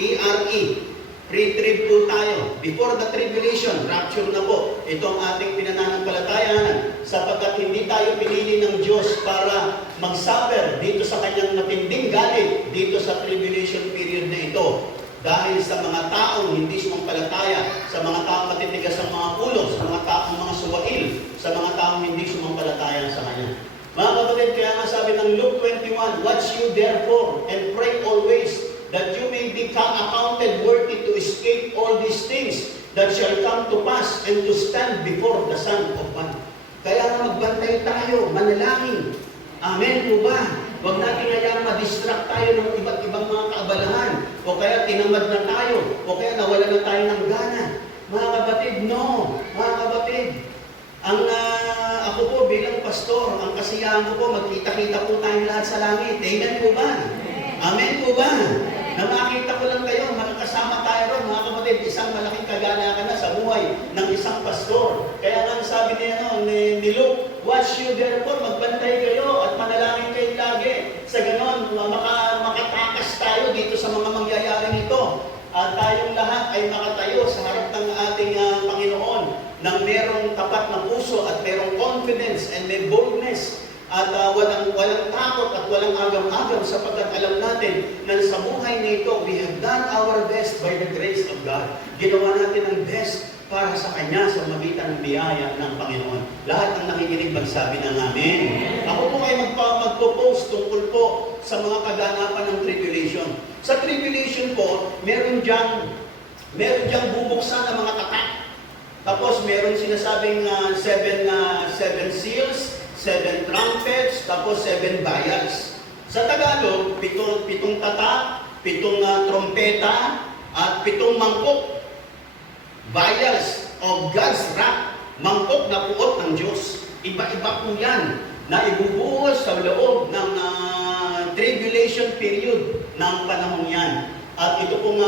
P-R-E. Pre-trib po tayo. Before the tribulation, rapture na po. Ito ang ating pinananampalatayanan sapagkat hindi tayo pinili ng Diyos para mag-suffer dito sa kanyang matinding galit dito sa tribulation period na ito. Dahil sa mga taong hindi sumampalataya, sa mga taong matitigas ang mga ulo, sa mga taong mga suwail, sa mga taong hindi sumampalataya sa Kanya. Mga kapatid, kaya nga sabi ng Luke 21, "Watch you therefore, and pray always, that you may become accounted worthy to escape all these things that shall come to pass, and to stand before the Son of Man." Kaya nga magbantay tayo, manalangin. Amen po ba? Huwag natin hayaan ma-distract tayo ng iba't ibang mga kaabalahan, o kaya tinamad na tayo, o kaya nawala na tayo ng gana. Mga kapatid, no. Mga kapatid, ako po bilang pastor, ang kasiyahan ko po, magkita-kita po tayong lahat sa langit. Amen po ba? Amen po ba? Na makita ko lang kayo, makakasama tayo ron, mga kapatid, isang malaking kaganakan na sa buhay ng isang pastor. Kaya nga sabi ni Luke, "Watch you therefore, magbantay kayo at manalangin kayo lagi." Sa ganon, makatakas tayo dito sa mga mangyayaring ito. At tayong lahat ay makatayo sa harap ng ating Panginoon nang merong tapat na puso at merong confidence and may boldness. At walang takot at walang agam-agam sapagkat alam natin na sa buhay nito, we have done our best by the grace of God. Ginawa natin ang best para sa Kanya sa magitan ng biyaya ng Panginoon. Lahat ng nakikinig magsabi ng amen. Ako po ay magpo-post tungkol po sa mga kaganapan ng tribulation. Sa tribulation po, meron diyang bubuksan ng mga tatak. Tapos meron sinasabing seven seals, 7 trumpets, tapos 7 vials. Sa Tagalog, pitong tatak, 7 trompeta, at 7 mangkok. Vials of God's wrath, mangkok na puot ng Diyos. Iba-iba po yan na ibubuhos sa loob ng tribulation period ng panahon yan. At ito pong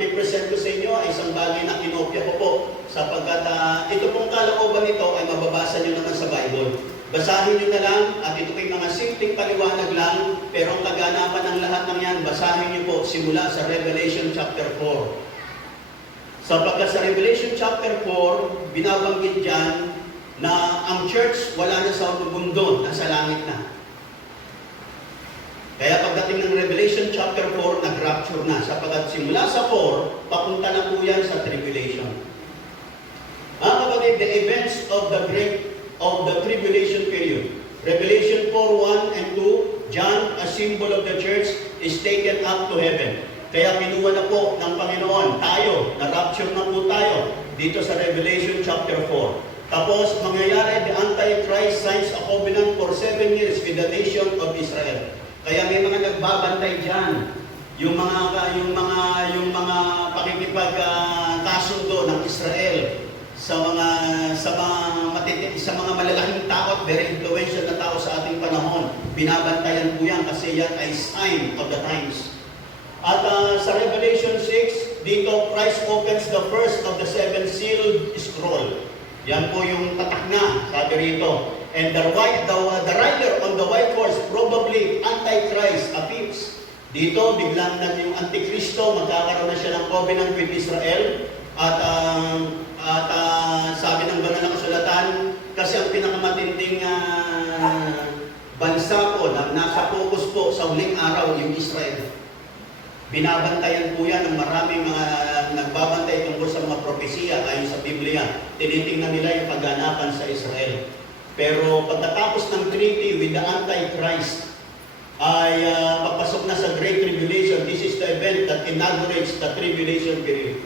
i-present ko sa inyo ay isang bagay na kinopya ko po sapagkat ito pong kalooban nito ay mababasa nyo naman sa Bible. Basahin nyo na lang at ito ay mga simpleng paliwanag lang pero ang kaganapan ng lahat ng yan, basahin nyo po simula sa Revelation chapter 4. Sapagkat sa Revelation chapter 4, binabanggit dyan na ang church wala na sa mundo, nasa langit na. Kaya pagdating ng Revelation chapter 4, nag-rapture na. Sapagkat simula sa 4, papunta na po yan sa tribulation. Mga kapatid, the events of the tribulation period. Revelation 4:1 and 2, John, a symbol of the church, is taken up to heaven. Kaya kinuha na po ng Panginoon, tayo, na-rapture na po tayo dito sa Revelation chapter 4. Tapos, mangyayari the Antichrist signs a covenant for 7 years with the nation of Israel. Kaya may mga nagbabantay dyan, yung mga pakikipagkasundo ng Israel sa mga malalaking tao at very influential na tao sa ating panahon. Binabantayan po yan kasi yan ay sign of the times. At sa Revelation 6, dito Christ opens the first of the 7 sealed scroll. Yan po yung tatak na, sabi rito. And the rider on the white horse, probably Antichrist, appears. Dito, biglang na yung Antikristo, magkakaroon na siya ng covenant with Israel. At sabi ng banal na kasulatan, kasi ang pinakamatinding bansa po na nasa focus po sa huling araw, yung Israel. Binabantayan po yan ng maraming mga nagbabantay tungkol sa mga propesiya ayon sa Biblia. Tinitingnan nila yung pagganapan sa Israel. Pero pagkatapos ng treaty with the Antichrist, ay papasok na sa Great Tribulation. This is the event that inaugurates the tribulation period.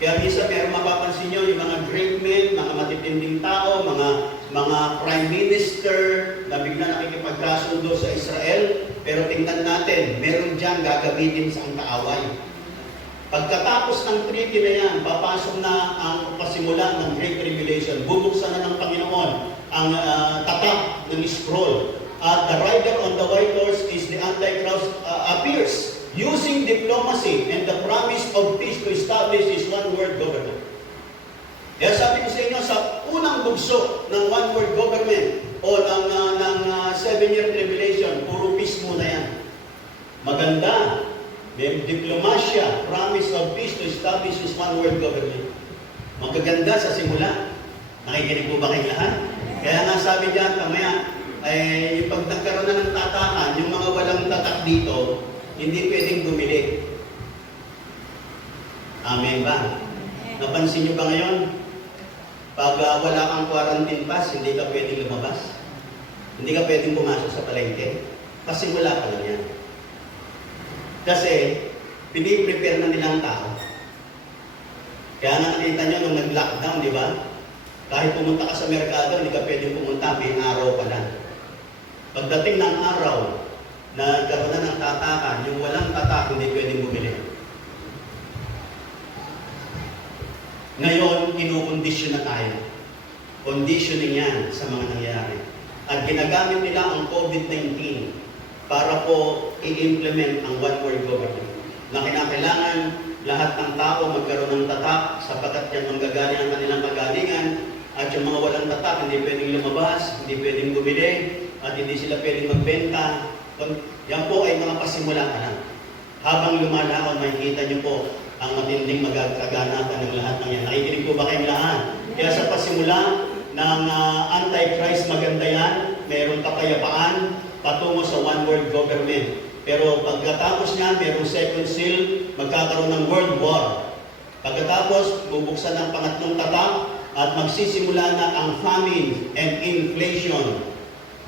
Kaya minsan meron mapapansin nyo yung mga great men, mga matitinding tao, mga prime minister na bigla nakikipagkasundo sa Israel. Pero tingnan natin, meron dyan gagamitin sa ang kaaway. Pagkatapos ng treaty na yan, papasok na ang pasimula ng Great Tribulation. Bubuksan na ng Panginoon ang tatak ng scroll. At the rider on the white horse is the Antichrist appears using diplomacy and the promise of peace to establish his one-world government. Kaya sabi ko sa inyo, sa unang bugso ng one-world government o ng 7-year tribulation, puro peace muna yan. Maganda. may diplomasya, promise of peace to establish His one world government. Magaganda sa simula. Nakikinig po ba kayo lahat? Kaya nga sabi diyan, kamaya, yung pag nagkaroon na ng tatakan, yung mga walang tatak dito, hindi pwedeng bumili. Amen ba? Napansin nyo ba ngayon? Pag wala kang quarantine pass, hindi ka pwedeng lumabas. Hindi ka pwedeng pumasok sa palengke. Kasi wala pa lang yan. Kasi, piniprepare na nilang tao. Kaya nakita nyo nung nag-lockdown, di ba? Kahit pumunta ka sa merkado, hindi ka pwedeng pumunta, may araw pa lang. Pagdating ng araw, na nagkaroon na ng tatakan, yung walang tatak, hindi pwedeng bumili. Ngayon, kinukondisyon na tayo. Conditioning yan sa mga nangyayari. At ginagamit nila ang COVID-19 para po i-implement ang one world government. Na kinakailangan lahat ng tao magkaroon ng tatak sapagkat yan manggagaling ang kanilang kagalingan at yung mga walang tatak hindi pwedeng lumabas, hindi pwedeng bumili at hindi sila pwedeng magbenta. Yan po ay mga pasimula pa lang. Habang lumalakad, makikita niyo po ang matinding magkaganapan ng lahat ng yan. Nakikinig po ba kayong lahat? Kaya sa pasimula ng Antichrist, maganda yan. Mayroong kapayapaan patungo sa one world government. Pero pagkatapos niyan, mayroong second seal, magkakaroon ng world war. Pagkatapos, bubuksan ang pangatlong tatak at magsisimula na ang famine and inflation.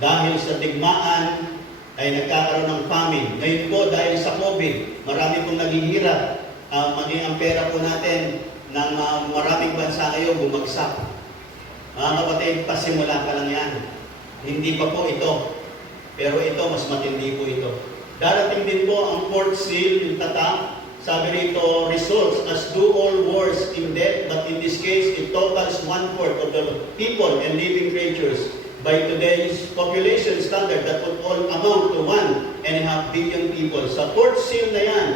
Dahil sa digmaan ay nagkakaroon ng famine. Ngayon po, dahil sa COVID, marami pong naghihirap. Maging ang pera po natin ng maraming bansa ngayon bumagsak. Mga kapatid, pasimula pa lang yan. Hindi pa po ito. Pero ito, mas matindi po ito. Darating din po ang fourth seal, yung tatak. Sabi rito, results as do all wars in death, but in this case, it totals 1/4 of the people and living creatures. By today's population standard, that would all amount to 1.5 billion people. Sa fourth seal na yan,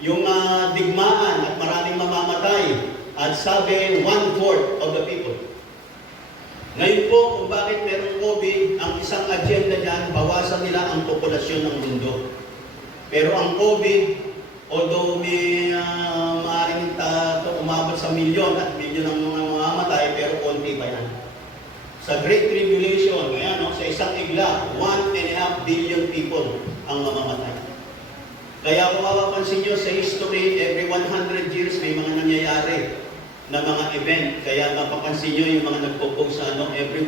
yung digmaan at maraming mamamatay, at sabi 1/4 of the people. Ngayon po, kung bakit merong COVID, ang isang agenda dyan, bawasan nila ang populasyon ng mundo. Pero ang COVID, although may maaaring umabot sa milyon at milyon ang mga mamamatay, pero konti pa yan. Sa Great Tribulation, ayan, no, sa isang igla, 1.5 billion people ang mamamatay. Kaya kung mapapansin nyo sa history, every 100 years may mga nangyayari na mga event. Kaya mapapansin nyo yung mga nagpo-post sa every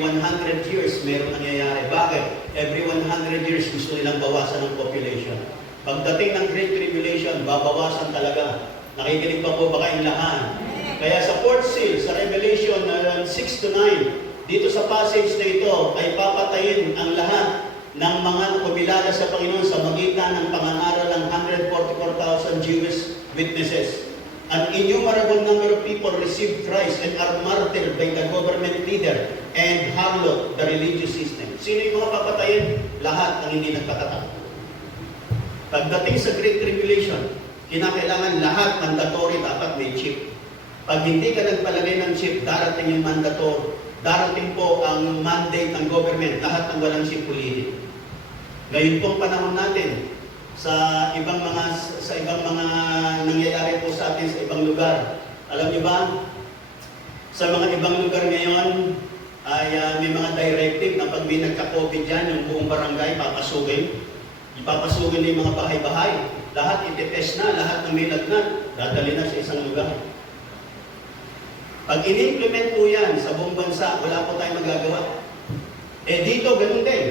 100 years mayroong nangyayari. Bakit? Every 100 years gusto nilang bawasan ng population. Pagdating ng Great Tribulation, babawasan talaga. Nakikinig pa po ba kayong lahat? Kaya sa fourth seal, sa Revelation 6 to 9, dito sa passage na ito ay papatayin ang lahat ng mga kumilala sa Panginoon sa magitan ng pangangaral ng 144,000 Jewish witnesses. An innumerable number of people received Christ and are martyred by the government leader and harlot the religious system. Sino yung mga papatayin? Lahat ang hindi nagpatatak. Pagdating sa Great Tribulation, kinakailangan lahat mandatory dapat may chip. Pag hindi ka nagpalagay ng chip, darating yung mandatory. Darating po ang mandate ng government, lahat ng walang chip ulitin. Ngayon pong panahon natin, sa ibang mga nangyayari po sa atin sa ibang lugar. Alam niyo ba? Sa mga ibang lugar ngayon ay may mga directive na pag may nagka-COVID dyan, yung buong barangay papasukin. Ipapasukin na yung mga bahay-bahay. Lahat itetest na, lahat ng may lagnat, dadali na sa isang lugar. Pag in-implement po yan sa buong bansa, wala po tayong magagawa. Eh dito, ganun din.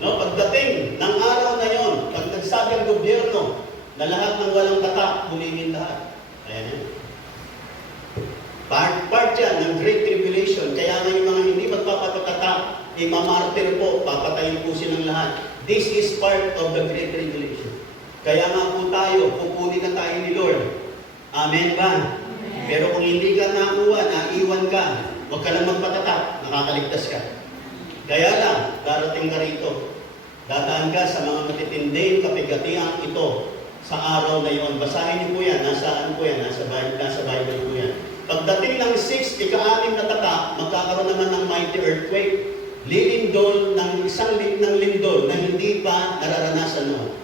No, pagdating ng araw na yon, pag nagsabi ang gobyerno na lahat ng walang tatak, hulihin lahat. Ayan yan. Part yan ng Great Tribulation. Kaya nga yung mga hindi magpapatatak, imamartir po, papatayin po silang lahat. This is part of the Great Tribulation. Kaya nga po tayo, pupunin na tayo ni Lord. Amen ba? Amen. Pero kung hindi ka nakuha, naiwan ka, huwag ka lang magpatatak, nakakaligtas ka. Kaya lang, darating ka rito. Dadaan ka sa mga matitinding kapigatiang ito sa araw na yon. Basahin niyo po yan. Nasaan po yan? Nasa Bible po yan. Pagdating ng 6, ika-6 na tatak, magkakaroon naman ng mighty earthquake. Lilindol ng isang ng lindol na hindi pa nararanasan noon.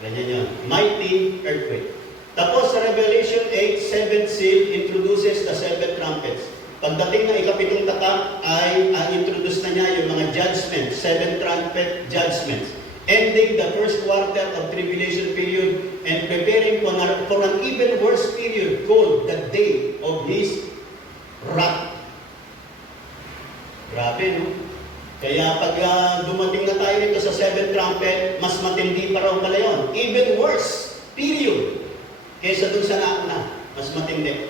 Ganyan yun. Mighty earthquake. Tapos sa Revelation 8, seventh seal introduces the seven trumpets. Pagdating ng ikapitong tatak ay introduce na niya yung mga judgments, seven trumpet judgments, ending the first quarter of tribulation period and preparing for an even worse period called the day of his wrath. Grabe, no? Kaya pag dumating na tayo nito sa seven trumpet, mas matindi pa raw pala yun. Even worse period kaysa dun sa nauna, mas matindi.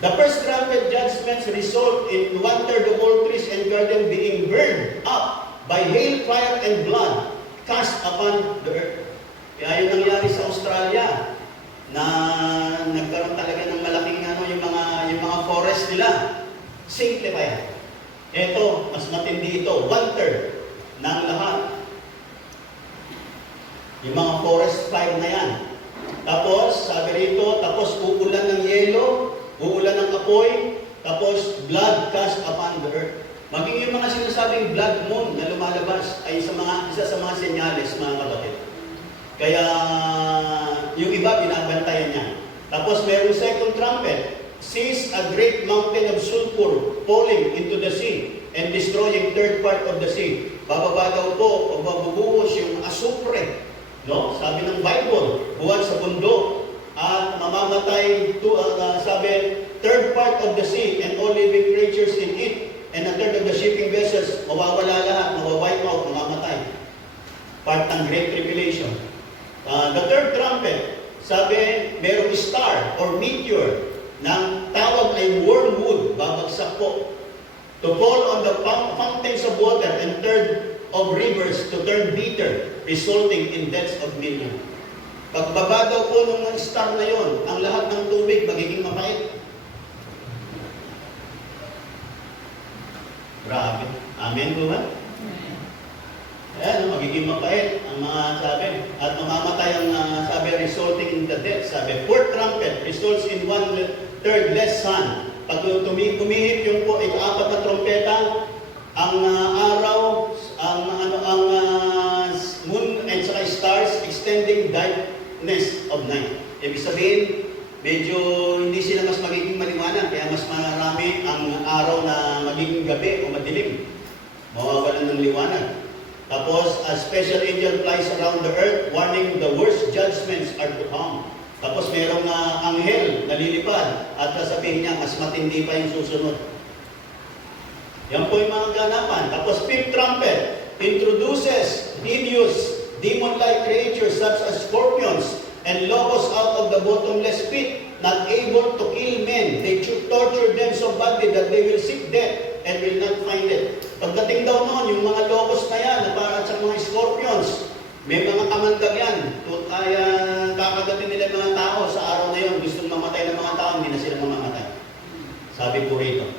The first trumpet judgments result in 1/3 of all trees and garden being burned up by hail, fire, and blood cast upon the earth. Kaya yung nangyari sa Australia, na nagkaroon talaga ng malaking yung mga forest nila. Simplify. Ito, mas matindi ito. 1/3 ng lahat. Yung mga forest fire na yan. Tapos, sabi rito, tapos uulan ng yelo, uulan ng apoy, tapos blood cast upon the earth. Maging yung mga sinasabing blood moon na lumalabas ay isa sa mga senyales, mga kapatid. Kaya yung iba binabantayan niya. Tapos mayroong second trumpet, sees a great mountain of sulfur falling into the sea and destroying third part of the sea. Bababa daw po o mabubuhos yung asupre. No? Sabi ng Bible, buwan sa bundok at mamamatay sabi, third part of the sea and all living creatures in it and a third of the shipping vessels, mawawala lahat, mawawipe out, mamamatay. Part ng Great Tribulation. The third trumpet, sabi, merong star or meteor ng tawag ay wormwood, babagsak po, to fall on the fountains of water and third of rivers to turn bitter, resulting in deaths of millions. Pagbaba daw po ng star na yon, ang lahat ng tubig magiging mapait. Grabe. Amen po ba? Ayan, magiging mapait ang mga sabi. At mamamatay ang sabi, resulting in the death. Sabi, fourth trumpet results in 1/3 less sun. Pag kumihip yung po, ika-apat na trompeta, ang araw, ang moon at saka stars extending darkness of night. Ibig sabihin, medyo hindi sila mas magiging maliwanag, kaya mas marami ang araw na magiging gabi o madilim. Mawawalan ng liwanag. Tapos, a special angel flies around the earth, warning the worst judgments are to come. Tapos, merong anghel na lilipad at sasabihin niya, mas matindi pa yung susunod. Yan po yung mga ganapan. Tapos, fifth trumpet introduces hideous, demon-like creatures such as scorpions and locusts out of the bottomless pit, not able to kill men. They torture them so badly that they will seek death and will not find it. Pagdating daw noon, yung mga locust na yan, na para sa mga scorpions, may mga kamandag yan. Kaya kakagatin nila mga tao sa araw na yun, gustong mamatay ng mga tao, hindi na sila mamamatay. Sabi po rito.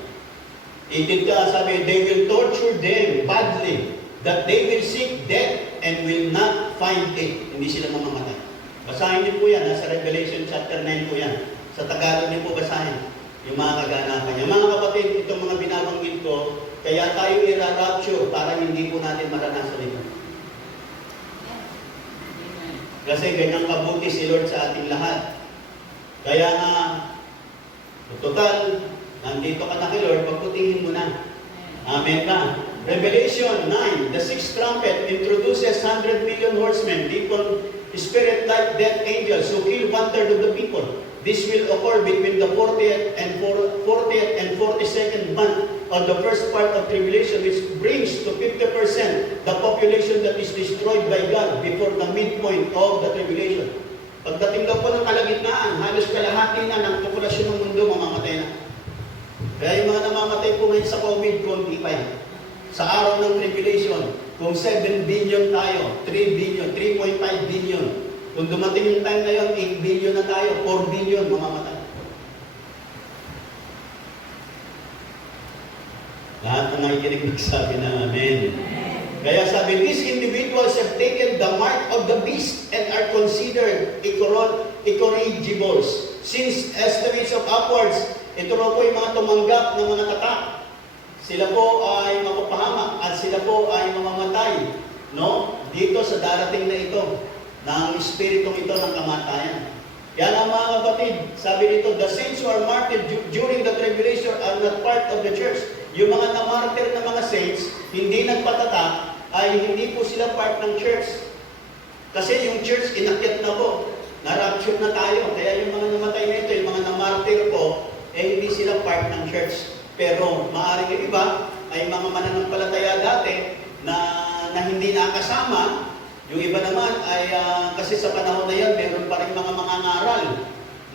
Sabi, they will torture them badly, that they will seek death and will not find it. Hindi sila mamamatay. Basahin niyo po yan, nasa Revelation chapter 9 po yan. Sa Tagalog niyo po basahin yung mga kaganapan niya. Mga kapatid, itong mga binabanggit ko, kaya tayo i-rapture para hindi po natin maranasan ito. Kasi ganyang kabuti si Lord sa ating lahat. Kaya nga, total, nandito ka na kay Lord, pagputingin mo na. Amen ka. Revelation 9, the sixth trumpet introduces 100 million horsemen, demon, spirit-like death angels who kill 1/3 of the people. This will occur between the 40th and 42nd month of the first part of tribulation, which brings to 50% the population that is destroyed by God before the midpoint of the tribulation. Pagdating daw po ng kalagitnaan, halos kalahati na ng populasyon ng mundo mamamatay na. Kaya yung mga namamatay po ngayon sa COVID, konti pa yan. Sa araw ng tribulation, kung 7 billion tayo, 3 billion, 3.5 billion, kung dumating yung time na yun, 8 billion na tayo, 4 billion mamamatay. Lahat na nakikinig sabi na amen. Kaya sabi, these individuals have taken the mark of the beast and are considered incorrigibles. Since estimates of upwards, ito raw po yung mga tumanggap ng mga tatak. Sila po ay mapapahamak at sila po ay mamamatay, no? Dito sa darating na ito. ng Espiritong ito ng kamatayan. Kaya nga mga kapatid, sabi dito, the saints who are martyred during the tribulation are not part of the church. Yung mga namartir na mga saints, hindi nagpatata, ay hindi po sila part ng church. Kasi yung church, inakyat na po. Na-rapture na tayo. Kaya yung mga namatay na ito, yung mga namartir po, hindi sila part ng church. Pero maaaring yung iba, ay mga mananampalataya dati na hindi nakasama. Yung iba naman ay kasi sa panahon na yan, meron pa rin mga mangangaral.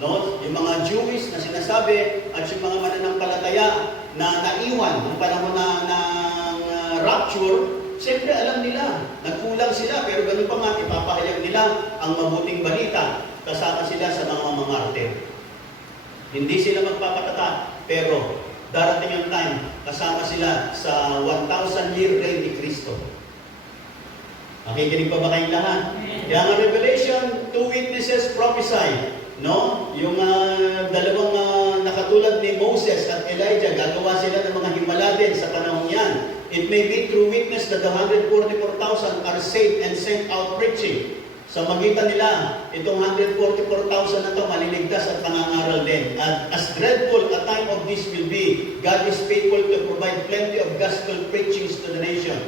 No? Yung mga Jewish na sinasabi at yung mga mananampalataya na naiwan ng panahon ng rapture, siyempre alam nila, nagkulang sila, pero ganun pa nga, ipapahayag nila ang mabuting balita kasama sila sa mga mamartir. Hindi sila magpapatata, pero darating yung time, kasama sila sa 1,000-year reign ni Kristo. Makikinig pa ba kayong lahat? Kaya nga Revelation, 2 witnesses prophesy. No? Yung dalawang nakatulad ni Moses at Elijah, gagawa sila ng mga himala din sa panahon yan. It may be true witness that the 144,000 are saved and sent out preaching. Sa magitan nila, itong 144,000 na ito maliligtas at pangangaral din. At as dreadful a time of this will be, God is faithful to provide plenty of gospel preachings to the nation.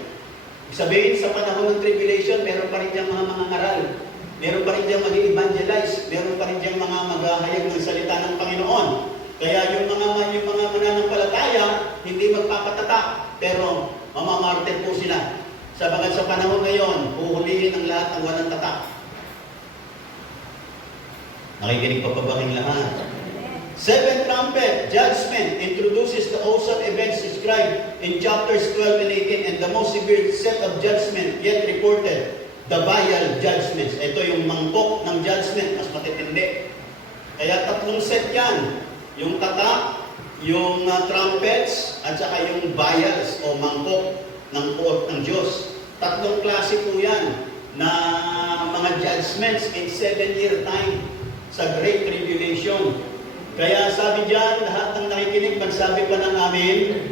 Sabihin, sa panahon ng tribulation, meron pa rin diyang mga mangangaral. Meron pa rin diyang mag-evangelize. Meron pa rin diyang mga maghahayag ng salita ng Panginoon. Kaya yung mga mananampalataya, hindi magpapatata. Pero mamamartir po sila. Sabagat sa panahon ngayon, huhulihin ang lahat ng walang tatak. Nakikinig pa ba kayong lahat? Seventh trumpet, judgment, introduces the awesome events described in chapters 12 and 18 and the most severe set of judgment yet reported, the vial judgments. Ito yung mangkok ng judgment, mas matitindi. Kaya tatlong set yan. Yung tatak, yung trumpets, at saka yung vials o mangkok ng court ng Diyos. Tatlong klase po yan na mga judgments in 7-year time sa Great Tribulation. Kaya sabi diyan, lahat ng nakikinig, magsabi pa ng amin.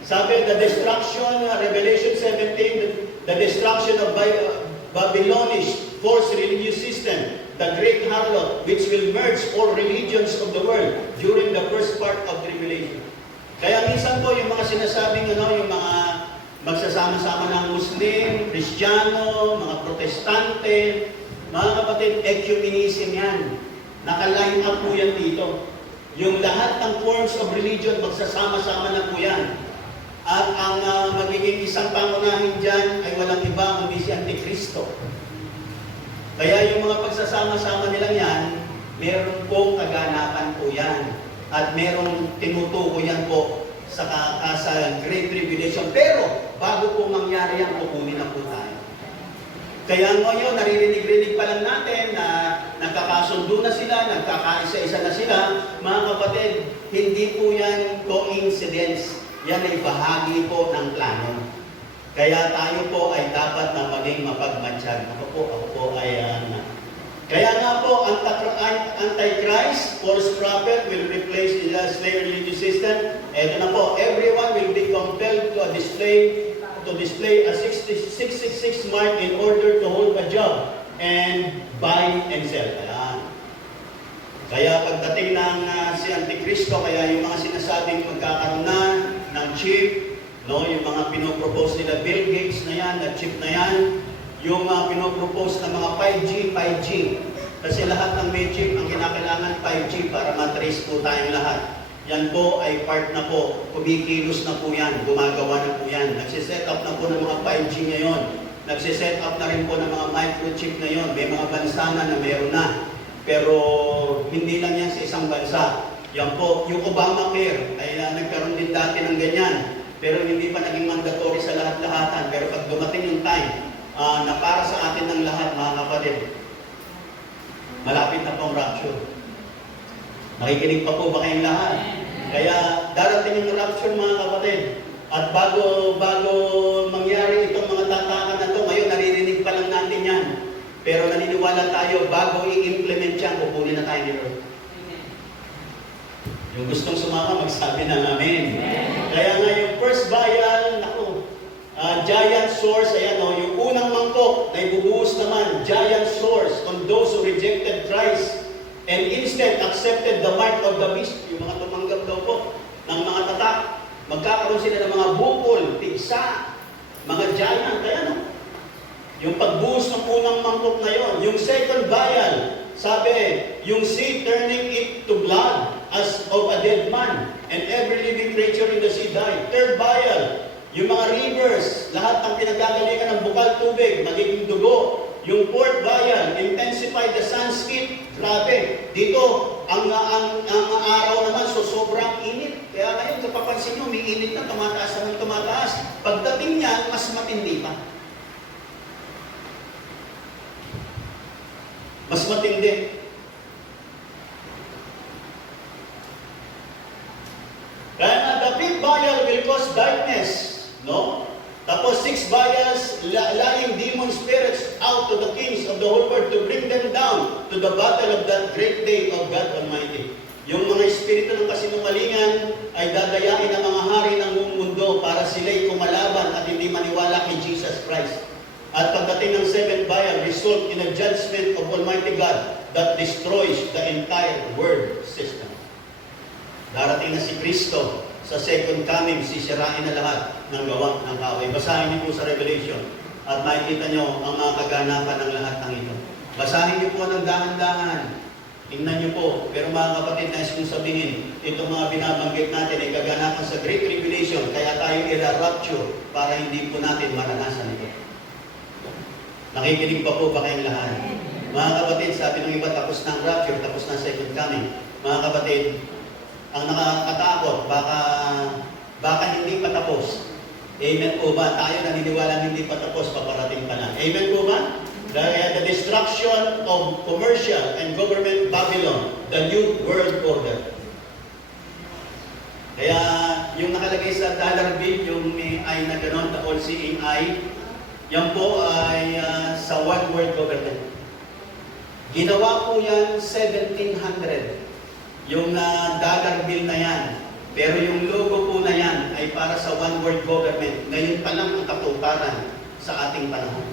Sabi, the destruction, Revelation 17, the destruction of Babylonish false religious system, the great harlot, which will merge all religions of the world during the first part of tribulation. Kaya minsan po, yung mga sinasabing, yung mga magsasama-sama ng Muslim, Kristiyano, mga Protestante, mga kapatid, ecumenism yan. Naka-line up po yan dito. Yung lahat ng forms of religion, magsasama-sama na po yan. At ang magiging isang pangunahin dyan ay walang iba kundi si Antikristo. Kaya yung mga pagsasama-sama nilang yan, meron pong kaganapan po yan. At merong tinutukoy yan po sa Great Tribulation. Pero, bago po mangyari yan, kukunin na po tayo. Kaya ngayon, naririnig-rinig pa lang natin na nagkakasundo na sila, nagkakaisa-isa na sila. Mga kapatid, hindi po yan coincidence. Yan ay bahagi po ng plano. Kaya tayo po ay dapat na maging mapagmatsyag. Ako po ay Kaya nga po, Antichrist, false prophet will replace the slave religious system. Ito na po, everyone will be compelled to display a 666 mark in order to hold a job and buy and sell. Kaya pagdating ng si Antikristo, kaya yung mga sinasabing magkakaroon na ng chip, yung mga pinopropose nila Bill Gates na yan, na chip na yan, yung mga pinopropose na mga 5G. Kasi lahat ng may chip, ang kinakailangan 5G para matrace po tayong lahat. Yan po ay part na po, kumikilos na po yan, gumagawa na po yan. Nagsiset up na po ng mga 5G ngayon. Nagsiset up na rin po ng mga microchip ngayon. May mga bansa na meron na. Pero hindi lang yan sa isang bansa. Yan po, yung Obamacare ay nagkaroon din dati ng ganyan. Pero hindi pa naging mandatory sa lahat-lahatan. Pero pag dumating yung time na para sa atin ng lahat, mga kapatid, malapit na pong rapture. Makikinig pa po ba kayong lahat? Kaya darating yung rapture, mga kapatid. At bago mangyari itong mga tatakan na ito, ngayon naririnig pa lang natin yan. Pero naniniwala tayo, bago i-implement yan, kukunin na tayo ni Lord. Yung gustong sumama, magsabi ng amen. Kaya nga yung first vial, giant swords, ayan o, yung unang mangkok na ibubuhos naman, giant swords on those who rejected Christ and instead accepted the mark of the beast. Yung mga tumanggap daw po ng mga tatak, magkakaroon sila ng mga bukol, tigsa, mga giant, ayan o. Yung pagbuhos ng unang mangkok na yon. Yung second vial, sabi, yung sea turning it to blood as of a dead man, and every living creature in the sea died. Third vial, yung mga rivers, lahat ng pinagagalingan ng bukal tubig, magiging dugo. Yung fourth vial, intensify the sun's heat. Grabe, dito, ang araw naman, so sobrang init. Kaya ngayon, kapapansin nyo, may init na tumataas na tumataas. Pagdating niya, mas matindi pa. Mas matindi. Kaya nga, the fifth vial will cause darkness, no? Tapos 6 vials, lying demon spirits out to the kings of the whole world to bring them down to the battle of that great day of God Almighty. Yung mga espiritu ng kasinungalingan ay dadayain ng mga hari ng mundo para sila'y kumalaban at hindi maniwala kay Jesus Christ. At pagdating ng 7th vial, result in a judgment of Almighty God that destroys the entire world system. Darating na si Kristo, sa second coming, sisirain na lahat ng gawa ng tao. Basahin niyo po sa Revelation at makikita niyo ang mga kaganapan ng lahat ng ito. Basahin niyo po ng dahan-dahan. Tingnan niyo po. Pero mga kapatid, nais kong sabihin, itong mga binabanggit natin ay kaganapan sa Great Tribulation, kaya tayo ira-rapture para hindi po natin maranasan ito. Nakikinig pa po ba kayong lahat? Mga kapatid, sabi ng iba, tapos na ang rapture, tapos na second coming. Mga kapatid, ang nakakatakot, baka hindi pa tapos. Amen po ba? Tayo naniniwala hindi pa tapos, paparating pa na. Amen po ba? The destruction of commercial and government Babylon, the new world order. Kaya yung nakalagay sa dollar bill, yung may eye na gano'n, the all-seeing eye, yan po ay sa one world government. Ginawa po yan 1700. Yung dollar bill na yan. Pero yung logo po na yan ay para sa one world government. Ngayon pa lang ang katuparan sa ating panahon.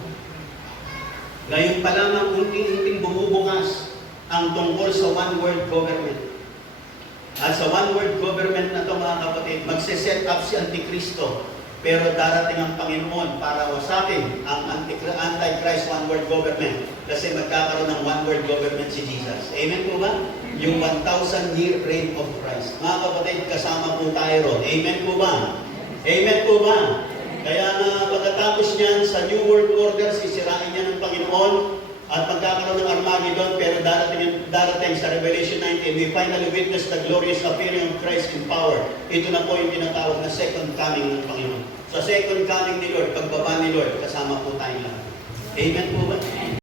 Ngayon pa lang ang unting-unting bumubukas ang tungkol sa one world government. At sa one world government na ito, mga kapatid, magse-set up si Antikristo. Pero darating ang Panginoon para wasakin ang Antichrist one world government. Kasi magkakaroon ng one world government si Jesus. Amen po ba? Yung 1,000-year reign of Christ. Mga kapatid, kasama po tayo ron. Amen po ba? Amen po ba? Kaya pagkatapos niyan, sa New World Order, sisirain niya ng Panginoon at magkakaroon ng Armageddon, pero darating sa Revelation 19, we finally witness the glorious appearing of Christ in power. Ito na po yung tinatawag na second coming ng Panginoon. Sa second coming ni Lord, pagbaba ni Lord, kasama po tayong lahat. Amen po ba?